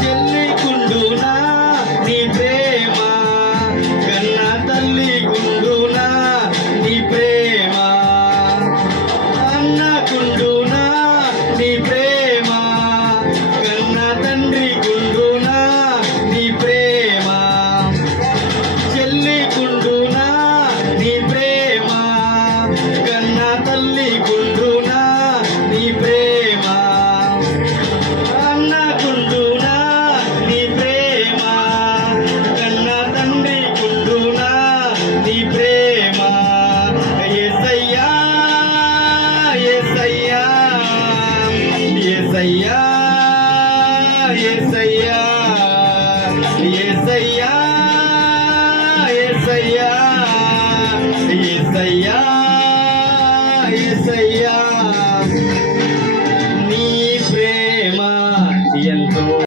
చెల్లికుండునా నీ ప్రేమ, కన్న తల్లి కుండునా నీ ప్రేమ, అన్నకుండునా నీ ప్రేమ, కన్న తండ్రి కుండునా నీ ప్రేమ, చెల్లికుండునా నీ ప్రేమ, కన్న తల్లి కుండునా నీ ప్రేమ, అన్నకుండునా నీ ప్రేమ, కన్న తండ్రి కుండునా నీ ప్రేమ. యేసయ్యా యేసయ్యా యేసయ్యా యేసయ్యా యేసయ్యా యేసయ్యా యేసయ్యా యేసయ్యా